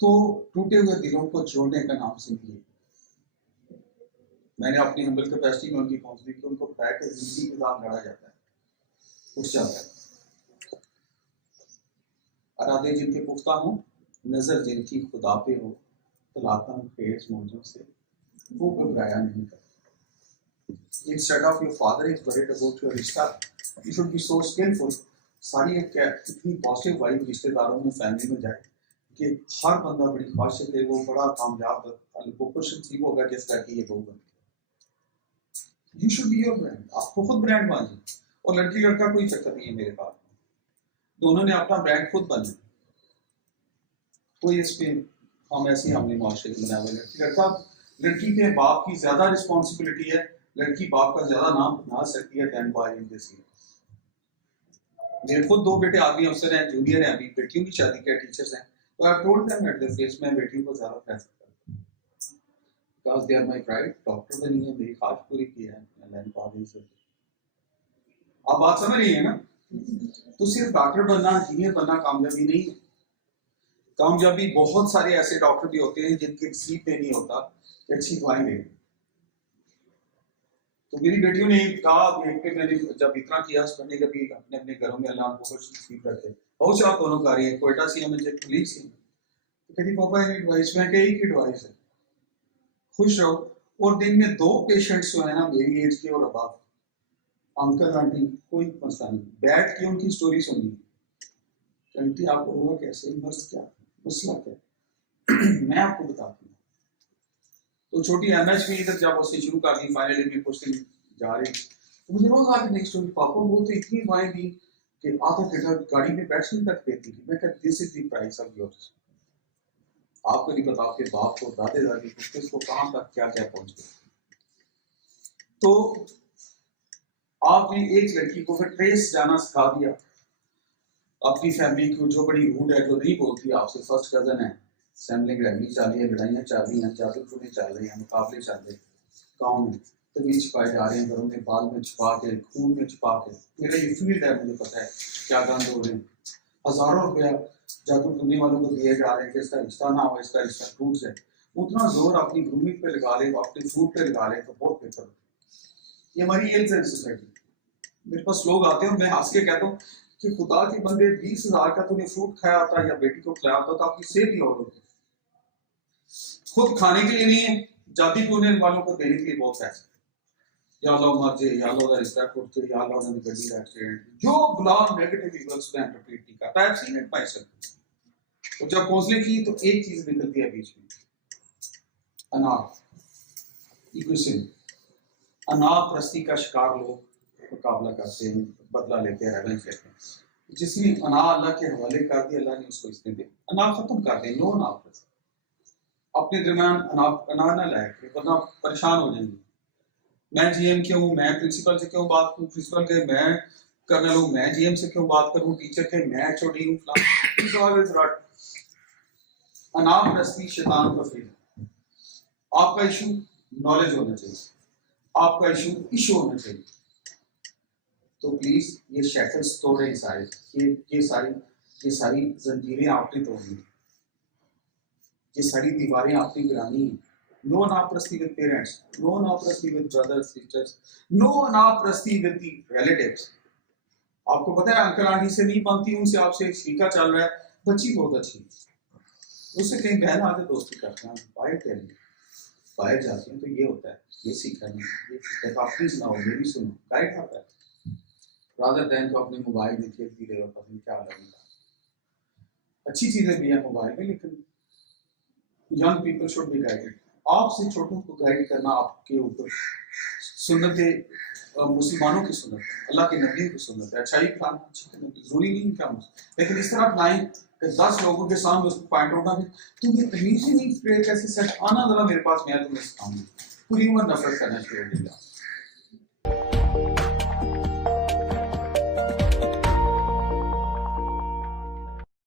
तो टूटे हुए दिलों को जोड़ने का नाम जिंदगी। मैंने अपनी हम्बल कैपेसिटी में उनकी काउंसलिंग की, उनको बताया कि जिंदगी के साथ लड़ा जाता है, उठ जाता है। अरादे जिनके पुख्ता हो, नजर जिनकी खुदा पे हो, तलातम खेज मौजों से वो घबराया नहीं करता। Instead of your father is worried about your रिश्ता, you should be so skillful। सारी एक इतनी पॉजिटिव वाइब रिश्तेदारों में, फैमिली में जाए कि हर बंदा बड़ी ख्वाहिश है वो बड़ा कामयाब वो खुश नसीब होगा जिसका कि ये बहू बने। You should be your brand. आपको खुद ब्रांड मानिए। और लड़की लड़का कोई चक्कर नहीं है मेरे पास, दोनों ने अपना ब्रांड खुद बनना। कोई इस पे हम ऐसे हमने माशरे में बनाया हुआ। लड़की लड़का, लड़की के बाप की ज्यादा रिस्पॉन्सिबिलिटी है, लड़की बाप का ज्यादा नाम बना सकती है दैन बॉय इन दिस। मेरे खुद दो बेटे आर्मी अफसर हैं, जूनियर हैं, अभी बेटियों की शादी के टीचर्स हैं। तो I told them at the face में बेटियों को ज्यादा प्रेफर करता हूं because they are my pride. Doctor बनी है, मेरी ख्वाहिश पूरी की है। आप बात समझ रही है ना? तो सिर्फ डॉक्टर बनना, इंजीनियर बनना कामयाबी नहीं है। कामयाबी बहुत सारे ऐसे डॉक्टर भी होते हैं जिनके नसीब में नहीं होता कि अच्छी दवाएं दें। तो मेरी बेटियों ने कहा, मैंने जब इतना किया पढ़ने के भी अपने अपने घरों में अल्लाह को बहुत नसीब करते हैं। बहुत से आप दोनों का रही है, कोयटा सी हमें पुलिस सी, तो कहती पापा ये एडवाइस में कि एक एडवाइस है, खुश रहो। और दिन में 2 पेशेंट्स जो है ना मेरी एज के और अबाव, अंकल आंटी कोई मसला नहीं, बैठ के उनकी स्टोरी सुननी। आंटी आपको हुआ कैसे, मर्ज क्या, मसला क्या मैं आपको बताती हूँ। तो छोटी एमएच में इधर जब उससे शुरू कर दी, फाइनली में कुछ दिन जा रही, तो मुझे रोज आके नेक्स्ट स्टोरी, पापा वो तो इतनी दवाएं दी कि आधा घंटा गाड़ी में बैठने तक देती थी। मैं कहती this is the price of yours. आपको नहीं पता आपके बाप को, दादे दादी को, किसको कहां तक क्या क्या पहुंच गया। तो आपने एक लड़की को फिर ट्रेस जाना सिखा दिया अपनी फैमिली को, जो बड़ी रूड है, जो नहीं बोलती आपसे, फर्स्ट कजन है, सैम्पलिंग रैली चल रही है, लड़ाइयाँ चल रही हैं, जादू टूने चल रही हैं, मुकाबले चल रहे हैं गाँव में, तभी छुपाए जा रहे हैं घरों में, बाल में छुपा के, खून में छुपा के। मेरा ये फील्ड है, मुझे पता है क्या गंद हो रहे हैं। हजारों रुपया जादू टूने वालों को दिए जा रहे हैं कि इसका रिश्ता ना हो, इसका रिश्ता टूट जाए। उतना जोर अपनी ग्रूमिंग पे लगा ले, अपने फूड पे लगा ले, तो बहुत बेहतर होता है। ये हमारी एल्स है सोसाइटी। मेरे पास लोग आते हैं और मैं हंस के कहता हूँ कि खुदा के बंदे 20,000 का तूने फ्रूट खाया होता या बेटी को खिलाया होता तो आपकी सेहत ही और होती। खुद खाने के लिए नहीं है, जाति टूने वालों को देने के लिए बहुत पैसे। या अल्लाह मर जाए, या अल्लाह रिश्ता टूट जाए, या अल्लाह ने गड्डी का एक्सीडेंट, जो गुलाम नेगेटिव इवल्स पे इंटरप्रेट नहीं करता। I have seen it myself. तो जब काउंसलिंग की तो एक चीज निकलती है बीच में, अनाप इगोइज्म। अनाप प्रस्ती का शिकार लोग मुकाबला करते हैं, बदला लेते हैं, रेवेंज लेते हैं। जिसने अना अल्लाह के हवाले कर दिया, अल्लाह ने उसको इसने दे अना खत्म कर दे। नो अनाप प्रस्ती अपने दरमियान अना ना लाए, वरना परेशान हो जाएंगे। मैं जीएम क्यों हूँ, मैं प्रिंसिपल से क्यों बात करूँ, प्रिंसिपल के मैं कर्नल हूँ, मैं जीएम से क्यों बात करूँ, टीचर के मैं एचओडी हूँ। अनाप प्रस्ती शैतान का फेल। आपका इशू नॉलेज होना चाहिए, आपका इशू होना चाहिए। तो प्लीज ये शैकल्स तोड़े सारे, ये सारी जंजीरें आपने तोड़नी, ये सारी दीवारें आपने गिरानी। नो नाप्रस्ती विद पेरेंट्स, नो नाप्रस्ती विद ब्रदर्स सिस्टर्स, नो नाप्रस्ती विद दी रिलेटिव्स। आपको पता है अंकल आंटी से नहीं बनती, उनसे आपसे शरीका चल रहा है, बच्ची बहुत अच्छी है, उससे कहीं बहन आके दोस्ती करते हैं, बाहर जाते हैं तो ये होता है, ये सीखा नहीं, ये सीखा। अपनी सुनाओ, मेरी सुनो, गाइड आता है रादर दैन तो अपने मोबाइल में खेलती रहे और पता नहीं क्या लगेगा। अच्छी चीजें भी है मोबाइल में, लेकिन young people should be guided. आपसे छोटों को गाइड करना आपके ऊपर सुन्नत मुसलमानों की सुन्नत है, अल्लाह के नबी की सुन्नत है। अच्छाई फैलाना जरूरी नहीं क्या, लेकिन इस तरह फैलाएं कि 10 लोगों के सामने उसको पॉइंट आउट ना, तुम ये तमीज ही नहीं कैसे सेट आना, जरा मेरे पास मैं तुम्हें सिखाऊंगी। पूरी उम्र नफरत करना शुरू हो गया।